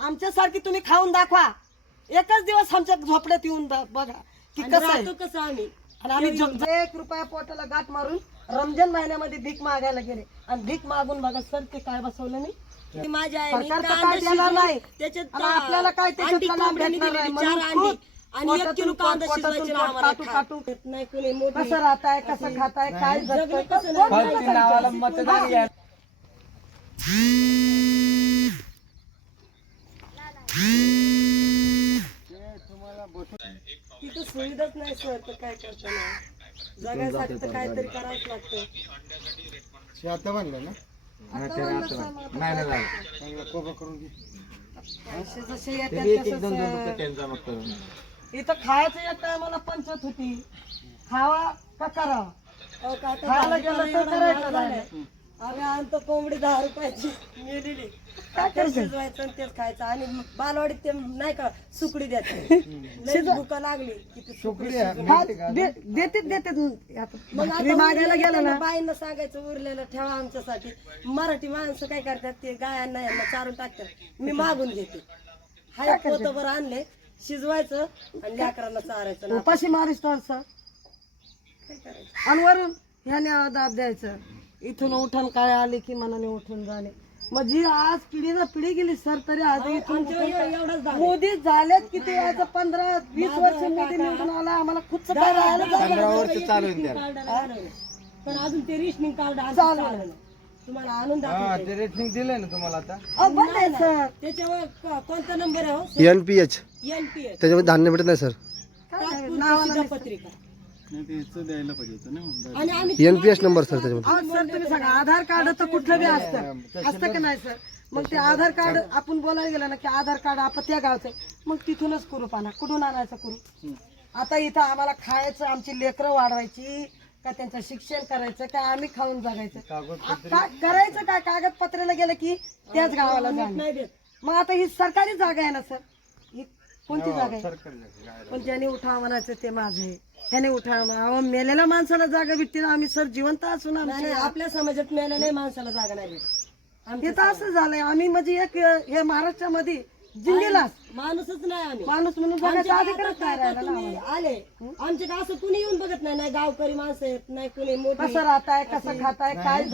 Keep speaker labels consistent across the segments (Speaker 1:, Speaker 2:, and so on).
Speaker 1: आमच्यासारखी तुम्ही खाऊन दाखवा. एकच दिवस आमच्या झोपड्यात येऊन बघा की कसं आम्ही. आणि आम्ही 1 रुपया पोटाला गाठ मारून रमजान महिन्यामध्ये भीक मागायला गेले आणि भीक मागून बघा सर ते काय बसवलं नाही. सरकारचं काय देणार नाही आणि आपल्याला काय त्याच्यातला लाभ भेटणार नाही. म्हणून पोटातून काटू काटू कसं राहताय कसं खाताय काय
Speaker 2: नावाला मतदार आहे.
Speaker 1: तिथं सुविधाच नाही सर. तर काय करतो ना जगासाठी तर काहीतरी करावंच लागतं.
Speaker 3: आता म्हणलं ना
Speaker 1: पैसे जसे येतात इथं खायचं एक टायमाला पंचायत होती. खावा का करावा. खायला गेलं तर करायचं नाही. आम्ही आणतो कोंबडी 10 रुपयाची मेलेली काय शिजवायचं तेच खायचं. आणि बालवाडीत ते नाही का सुकडी द्यायची. लई भूक लागली मागायला गेलं ना बाईंना सांगायचं उरलेलं ठेवा आमच्यासाठी. मराठी माणसं काय करतात ते गायांना यांना चारून टाकतात. मी मागून घेते. हाय पोतभर आणले शिजवायचं आणि लेकरांना चारायचं. उपाशी मारीस तर काय करायचं. आणि वरून ह्याने दाब द्यायचं. इथून उठण काय आले की मनाने उठून झाले. मग जी आज पिढी ना पिढी गेली सर तरी आज इथून मोदी झालेत की ते आज 15-20 वर्ष मोदी निवडून आला. आम्हाला खुदच काय राहायला पण अजून ते रेशनिंग कार्ड तुम्हाला आणून दाखवते.
Speaker 3: रेशनिंग दिलंय ना तुम्हाला आता.
Speaker 1: सर त्याच्यावर कोणता नंबर आहे.
Speaker 4: NPH त्याच्यामध्ये धान्य भेटत नाही सर.
Speaker 1: पत्रिका
Speaker 3: द्यायला पाहिजे होतं ना.
Speaker 1: आणि आम्ही
Speaker 4: NPS नंबर सर त्याच्यामध्ये.
Speaker 1: सर तुम्ही सांगा आधार कार्ड तर कुठलं बी असतं का नाही सर. मग ते आधार कार्ड आपण बोलायला गेलं ना की आधार कार्ड आपण त्या गावचं मग तिथूनच कुरूप आणा. कुठून आणायचं कुरूप. आता इथं आम्हाला खायचं आमची लेकरं वाढवायची का त्यांचं शिक्षण करायचं का आम्ही खाऊन जगायचं करायचं काय. कागदपत्राला गेलं की त्याच गावाला जाणार. मग आता ही सरकारी जागा आहे ना सर. ही कोणती जागा आहे. पण ज्याने उठाव म्हणायचं ते माझं आहे. ह्याने उठाव मेलेल्या माणसाला जागा भेटते ना. आम्ही सर जिवंत असून आपल्या समाजात मेलेल्या माणसाला जागा नाही भेटत. हे तर असं झालंय. आम्ही म्हणजे एक हे महाराष्ट्रामध्ये जिंकलेला माणूसच नाही. आम्ही माणूस म्हणून जगायचा अधिकारच नाही राहिला. आले आमचे का असं कुणी येऊन बघत नाही. नाही गावकरी माणसं आहेत नाही कुणी कसं राहताय कसं खाताय काय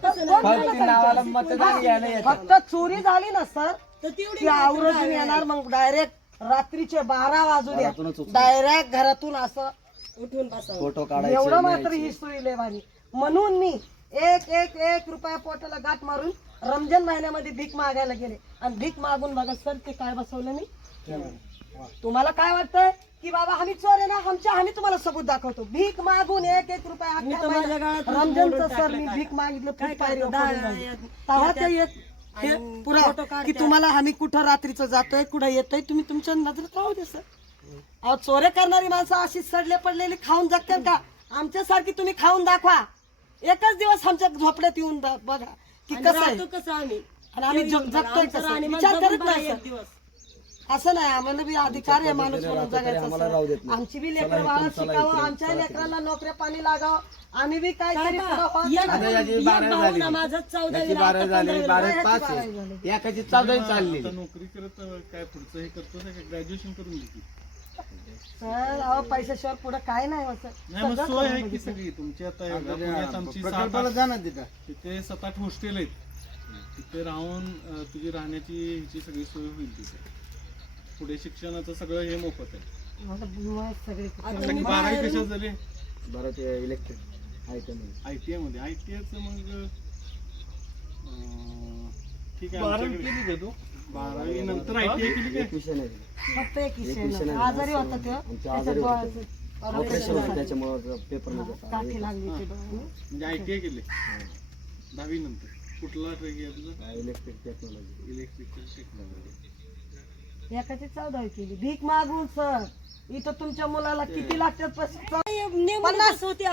Speaker 1: फक्त चोरी झाली ना सर तर तेवढी आवरून येणार. मग डायरेक्ट रात्रीचे 12 वाजू द्या डायरेक्ट घरातून असं उठून फोटो काढायचे. एवढं मात्र ही सोयी लय भारी. म्हणून मी 1 रुपया पोटाला गाठ मारून रमजान महिन्यामध्ये भीक मागायला गेले आणि भीक मागून बघा सर ते काय बसवलं नाही. तुम्हाला काय वाटतंय की बाबा आम्ही चोर आहे ना आम्ही तुम्हाला सबूत दाखवतो. भीक मागून 1 रुपया रमजानचं सर मी भीक मागितलं तेव्हा ते पुरा की तुम्हाला आम्ही कुठं रात्रीचं जातोय कुठं येतोय तुम्ही तुमच्या नजरेत राहू दे सर. अहो चोऱ्या करणारी माणसं अशी सडले पडलेली खाऊन जगतात का. आमच्यासारखी तुम्ही खाऊन दाखवा. एकच दिवस आमच्या झोपड्यात येऊन बघा की कसं आम्ही. आणि आम्ही जगतोय कसं विचार करत नाही. असं नाही आम्हाला बी अधिकार आहे माणूस म्हणून जगायचं. आमची बी लेकरं बाळा शिकावं. आमच्या लेकरांना नोकऱ्या पाणी लागावं. आम्ही बी काय
Speaker 2: माझं 14वी चालली.
Speaker 3: नोकरी करत काय पुढचं हे करतो ग्रॅज्युएशन करून घेतली
Speaker 1: सर. अहो पैशाशिवाय पुढे काय नाही.
Speaker 3: सोय आहे की सगळी तुमची. आता आमची तिथे 7-8 हॉस्टेल आहेत. तिथे राहून तुझी राहण्याची ह्याची सगळी सोय होईल. तिथे पुढे शिक्षणाचं सगळं हे मोफत आहे. 12वी कशात झाली.
Speaker 2: 12वी इलेक्ट्रिक
Speaker 3: ITI मध्ये. ITIचं मग ठीक आहे. 12वी नंतर ITI केली काय.
Speaker 1: फक्त एक विषय आजारी होता
Speaker 2: त्याच्यामुळे पेपर
Speaker 1: काठी लागली.
Speaker 3: म्हणजे ITI केले 10वी नंतर. कुठला ट्रेक आहे तुझा.
Speaker 2: Electric technology.
Speaker 1: एकाची 14वी केली भीक मागून सर. इथं तुमच्या मुलाला किती लागतात. 50 होती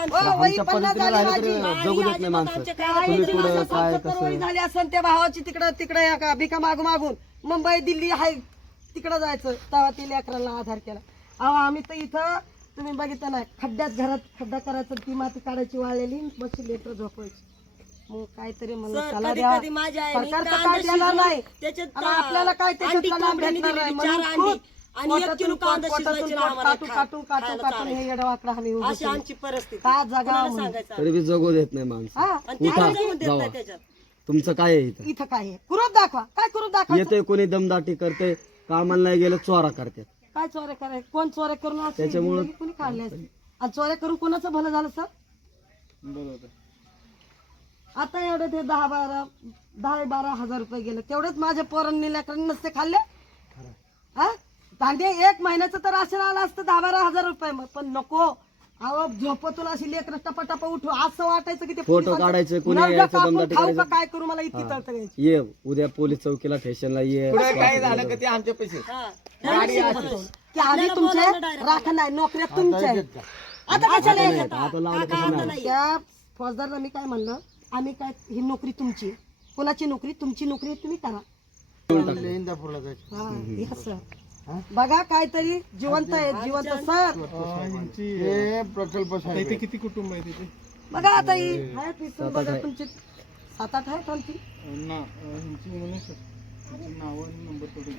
Speaker 1: झाली असेल त्या भावाची तिकडे भिका मागून मुंबई दिल्ली हाय तिकडे जायचं. तेव्हा ती लेकरांना आधार केला. अहो आम्ही तर इथं तुम्ही बघितलं ना खड्ड्यात घरात खड्डा करायचा ती माती काढायची वाळलेली बसली लेकर झोपायची. मग काहीतरी म्हणलं
Speaker 5: सर,
Speaker 1: चला
Speaker 5: कधी
Speaker 1: द्या.
Speaker 5: कधी माझ्या आईने
Speaker 1: सरकार तर
Speaker 5: कांदा
Speaker 1: काय देणार
Speaker 5: शिजवून
Speaker 1: नाही
Speaker 5: त्याच्यात
Speaker 1: आणि आपल्याला काय
Speaker 5: अंडी
Speaker 1: त्याच्यातला लाभ
Speaker 5: कोंबड्याने
Speaker 1: भेटणार नाही.
Speaker 5: दिलेली,
Speaker 1: म्हणून
Speaker 5: 4 अंडी आणि 1 किलो कांदा
Speaker 1: पोटातून
Speaker 5: शिजवायचे
Speaker 1: पोट
Speaker 5: आम्हाला
Speaker 1: काटून काटून
Speaker 5: खायला
Speaker 1: काटून हे येडवाकडं हानी उभी
Speaker 5: अशी
Speaker 1: केली.
Speaker 5: आमची परिस्थिती
Speaker 1: का जगावं
Speaker 5: कोणाला
Speaker 1: म्हणून.
Speaker 5: सांगायचं
Speaker 2: तरी बी जगू देत नाही माणसं
Speaker 1: हा
Speaker 5: आणि ते
Speaker 2: उठा,
Speaker 5: पण जगून देत
Speaker 2: जावा.
Speaker 5: नाही त्याच्यात
Speaker 2: तुमचं काय आहे इथं
Speaker 1: इथं काय आहे कुरूप दाखवा काय कुरूप दाखवा
Speaker 2: येते कोणी दमदाटी करते कामाला नाही गेलं चोरा करतात
Speaker 1: काय चोऱ्या कराय कोण चोऱ्या करून आज
Speaker 2: त्याच्यामुळं-
Speaker 1: जिंदगी कोणी काढली असती? आणि चोऱ्या करून कोणाचं भलं झालं सर
Speaker 3: बरोबर आहे.
Speaker 1: आता एवढे ते 10-12 हजार रुपये गेले तेवढेच माझ्या पोरांनी लेकरांनी नसते खाल्ले हा दांडे 1 महिन्याचं तर राशन आलं असतं 10-12 हजार रुपये पण नको अहो झोपतून अशी लेकर टपा उठू असं वाटायचं की ते
Speaker 2: फोटो
Speaker 1: पोलिसांचं
Speaker 2: काढायचे, कोणी
Speaker 1: नरडं
Speaker 2: यायचं,
Speaker 1: कापून
Speaker 2: दमदाटी
Speaker 1: खाऊ का
Speaker 2: करायचं.
Speaker 1: काय करू मला इतकी तळतळ यायची.
Speaker 2: ये उद्या पोलीस चौकीला स्टेशनला ये
Speaker 6: काय झालं का ते आमचे पैसे
Speaker 5: हा.
Speaker 1: की आधी तुमचे राखण नाही नोकऱ्या तुमच्या आहेत. आता कशाला हे घेता?
Speaker 2: आता लावलं
Speaker 5: काका आता नाही
Speaker 1: त्या फौजदारला मी काय म्हणलं आम्ही काय ही नोकरी तुमची आहे. कोणाची नोकरी तुमची नोकरी आहे, तुम्ही करा
Speaker 6: इंदापूरला जायचं
Speaker 1: हा, हे असं. बघा काहीतरी जिवंत आहे जिवंत सर
Speaker 3: ह्यांची
Speaker 6: हे प्रकल्प
Speaker 3: आता इथे किती कुटुंब आहे तिथे
Speaker 1: बघा आता ही आहेत इथून बघा तुमची 7-8 आहेत आमची
Speaker 3: ह्यांची म्हणजे नाव आणि नंबर थोडे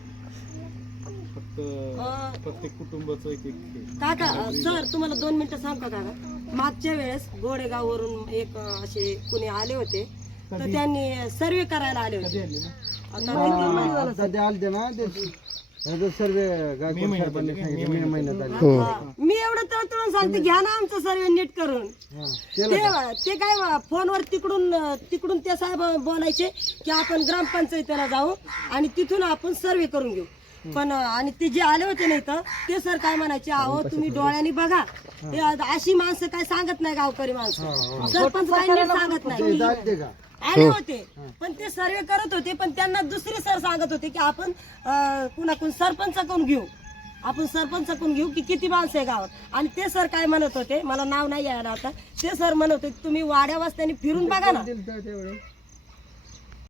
Speaker 3: फक्त प्रत्येक कुटुंबाचं एक हे.
Speaker 5: काका सर तुम्हाला 2 मिनिटं सांग का काका मागच्या वेळेस गोडेगाववरून एक असे कुणी आले होते तर त्यांनी सर्वे करायला आले होते आता
Speaker 6: सध्या आलते ना ते सर्व गायकवाड साहेबांनी सांगितलं मे महिन्यात आले
Speaker 5: मी एवढं तळतळून सांगते घ्या ना आमचं सर्वे नीट करून ते काय फोनवर तिकडून ते साहेब बोलायचे की आपण ग्रामपंचायतीला जाऊ आणि तिथून आपण सर्वे करून घेऊ पण आणि ते जे आले होते नाही तर ते सर काय म्हणायचे अहो तुम्ही डोळ्यांनी बघा ते अशी माणसं काय सांगत नाही गावकरी माणसं सरपंच काही नीट सांगत नाही
Speaker 6: आलते का
Speaker 5: आले होते पण ते सर्वे करत होते पण त्यांना दुसरे सर सांगत होते की आपण कुणाकडून सरपंचाकडून घेऊ आपण सरपंचाकडून घेऊ की किती माणसं आहे गावात आणि ते सर काय म्हणत होते मला नाव नाही यायला आता ते सर म्हणत होते तुम्ही वाड्या वस्त्याने फिरून बघा ना